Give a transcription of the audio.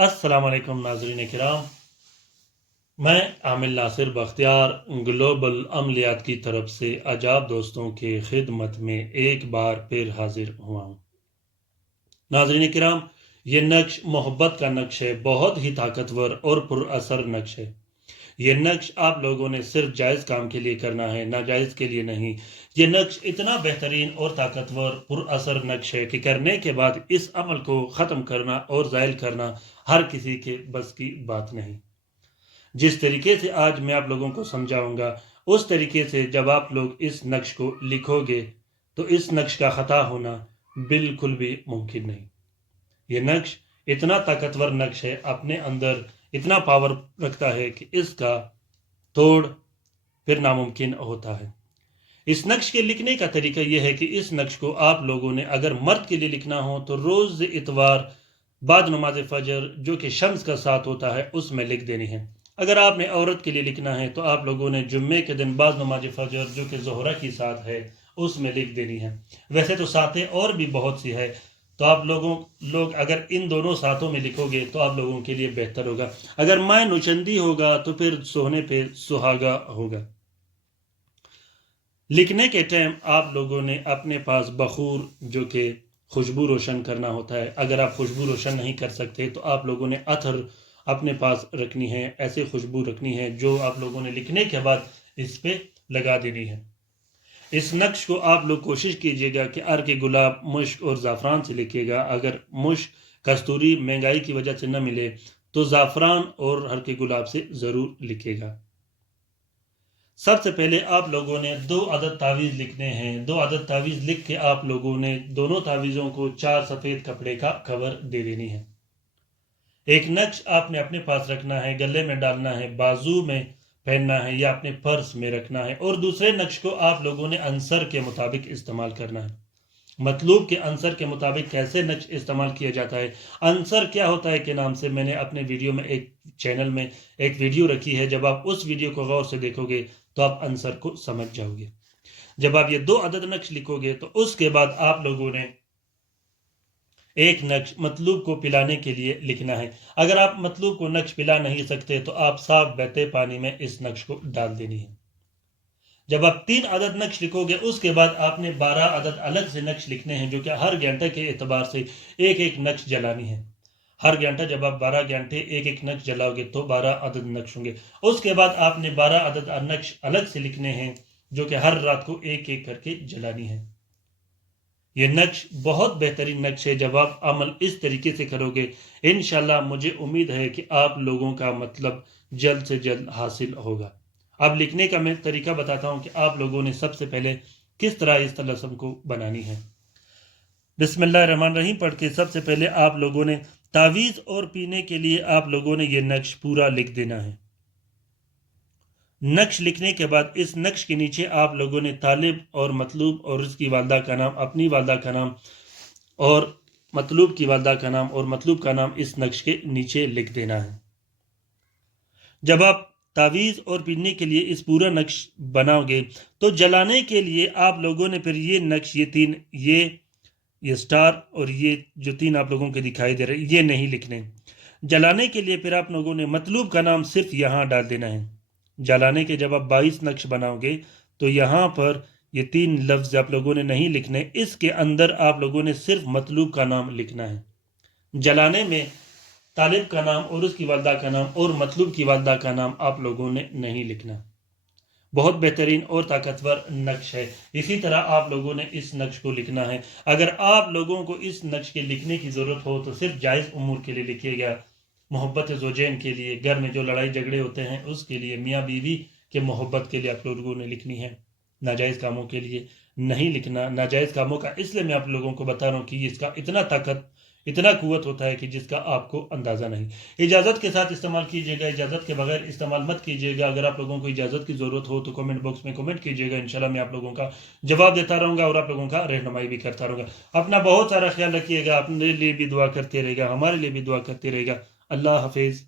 अस्सलाम वालेकुम नाज़रीन किराम। मैं आमिल नासिर बख्तियार ग्लोबल अमलियात की तरफ से अजाब दोस्तों के खिदमत में एक बार फिर हाजिर हुआ हूँ। नाज़रीन किराम, ये नक्श मोहब्बत का नक्श है, बहुत ही ताकतवर और पुरअसर नक्श है। ये नक्श आप लोगों ने सिर्फ जायज़ काम के लिए करना है, नाजायज़ के लिए नहीं। ये नक्श इतना बेहतरीन और ताकतवर पुरअसर नक्श है कि करने के बाद इस अमल को ख़त्म करना और ज़ायल करना हर किसी के बस की बात नहीं। जिस तरीके से आज मैं आप लोगों को समझाऊंगा, उस तरीके से जब आप लोग इस नक्श को लिखोगे तो इस नक्श का ख़ता होना बिल्कुल भी मुमकिन नहीं। ये नक्श इतना ताकतवर नक्श है, अपने अंदर इतना पावर रखता है कि इसका तोड़ फिर नामुमकिन होता है। इस नक्श के लिखने का तरीका यह है कि इस नक्श को आप लोगों ने अगर मर्द के लिए लिखना हो तो रोज़ इतवार बाद नमाज फजर जो कि शम्स का साथ होता है उसमें लिख देनी है। अगर आपने औरत के लिए लिखना है तो आप लोगों ने जुम्मे के दिन बाद नमाज फजर जो कि ज़ोहरा की साथ है उसमें लिख देनी है। वैसे तो साथें और भी बहुत सी है, तो आप लोग अगर इन दोनों साथों में लिखोगे तो आप लोगों के लिए बेहतर होगा। अगर माए नुचंदी होगा तो फिर सोने पे सुहागा होगा। लिखने के टाइम आप लोगों ने अपने पास बखूर जो कि खुशबू रोशन करना होता है, अगर आप खुशबू रोशन नहीं कर सकते तो आप लोगों ने अथर अपने पास रखनी है, ऐसे खुशबू रखनी है जो आप लोगों ने लिखने के बाद इस पे लगा देनी है। इस नक्श को आप लोग कोशिश कीजिएगा कि अर्क गुलाब, मुश्क और ज़ाफ़रान से लिखिएगा। अगर मुश्क, कस्तूरी महंगाई की वजह से न मिले तो ज़ाफ़रान और हल्के गुलाब से ज़रूर लिखिएगा। सबसे पहले आप लोगों ने 2 अदद तावीज़ लिखने हैं। 2 अदद तावीज़ लिख के आप लोगों ने दोनों तावीज़ों को 4 सफ़ेद कपड़े का कवर दे देनी है। एक नक्श आपने अपने पास रखना है, गले में डालना है, बाजू में पहनना है या अपने पर्स में रखना है, और दूसरे नक्श को आप लोगों ने अंसर के मुताबिक इस्तेमाल करना है। मतलूब के अंसर के मुताबिक कैसे नक्श इस्तेमाल किया जाता है, अंसर क्या होता है के नाम से मैंने अपने वीडियो में एक चैनल में एक वीडियो रखी है। जब आप उस वीडियो को गौर से देखोगे तो आप अंसर को समझ जाओगे। जब आप ये 2 अदद नक्श लिखोगे तो उसके बाद आप लोगों ने एक नक्श मतलूब को पिलाने के लिए लिखना है। अगर आप मतलूब को नक्श पिला नहीं सकते तो आप साफ बहते पानी में इस नक्श को डाल देनी है। जब आप 3 अदद नक्श लिखोगे उसके बाद आपने 12 अदद अलग से नक्श लिखने हैं जो कि हर घंटे के एतबार से एक एक नक्श जलानी है। हर घंटा जब आप 12 घंटे एक एक नक्श जलाओगे तो 12 अदद नक्श होंगे। उसके बाद आपने 12 अदद नक्श अलग से लिखने हैं जो कि हर रात को एक एक करके जलानी है। ये नक्श बहुत बेहतरीन नक्श है। जब आप अमल इस तरीके से करोगे इंशाल्लाह मुझे उम्मीद है कि आप लोगों का मतलब जल्द से जल्द हासिल होगा। अब लिखने का मैं तरीका बताता हूं कि आप लोगों ने सबसे पहले किस तरह इस तलस्सुम को बनानी है। बिस्मिल्लाहिर्रहमानिर्रहीम पढ़ के सबसे पहले आप लोगों ने तावीज़ और पीने के लिए आप लोगों ने ये नक्श पूरा लिख देना है। नक्श लिखने के बाद इस नक्श के नीचे आप लोगों ने तालिब और मतलूब और उसकी वालदा का नाम, अपनी वालदा का नाम और मतलूब की वालदा का नाम और मतलूब का नाम इस नक्श के नीचे लिख देना है। जब आप तावीज़ और पीने के लिए इस पूरा नक्श बनाओगे तो जलाने के लिए आप लोगों ने फिर ये नक्श, ये स्टार और ये जो 3 आप लोगों के दिखाई दे रहे ये नहीं लिखने। जलाने के लिए फिर आप लोगों ने मतलूब का नाम सिर्फ यहाँ डाल देना है। जलाने के जब आप 22 नक्श बनाओगे तो यहाँ पर ये 3 लफ्ज़ आप लोगों ने नहीं लिखने, इसके अंदर आप लोगों ने सिर्फ मतलूब का नाम लिखना है। जलाने में तालिब का नाम और उसकी वालदा का नाम और मतलूब की वालदा का नाम आप लोगों ने नहीं लिखना। बहुत बेहतरीन और ताकतवर नक्श है। इसी तरह आप लोगों ने इस नक्श को लिखना है। अगर आप लोगों को इस नक्श के लिखने की ज़रूरत हो तो सिर्फ जायज़ उमूर के लिए लिखिएगा, मोहब्बत ज़ौजैन के लिए, घर में जो लड़ाई झगड़े होते हैं उसके लिए, मियाँ बीवी के मोहब्बत के लिए आप लोगों ने लिखनी है। नाजायज़ कामों के लिए नहीं लिखना। नाजायज़ कामों का इसलिए मैं आप लोगों को बता रहा हूँ कि इसका इतना कुव्वत होता है कि जिसका आपको अंदाज़ा नहीं। इजाज़त के साथ इस्तेमाल कीजिएगा, इजाज़त के बगैर इस्तेमाल मत कीजिएगा। अगर आप लोगों को इजाज़त की ज़रूरत हो तो कमेंट बॉक्स में कमेंट कीजिएगा, इंशाल्लाह मैं आप लोगों का जवाब देता रहूँगा और आप लोगों का रहनुमाई भी करता रहूँगा। अपना बहुत सारा ख्याल रखिएगा, अपने लिए भी दुआ करते रहेगा, हमारे लिए भी दुआ करते रहेगा। अल्लाह हाफिज़।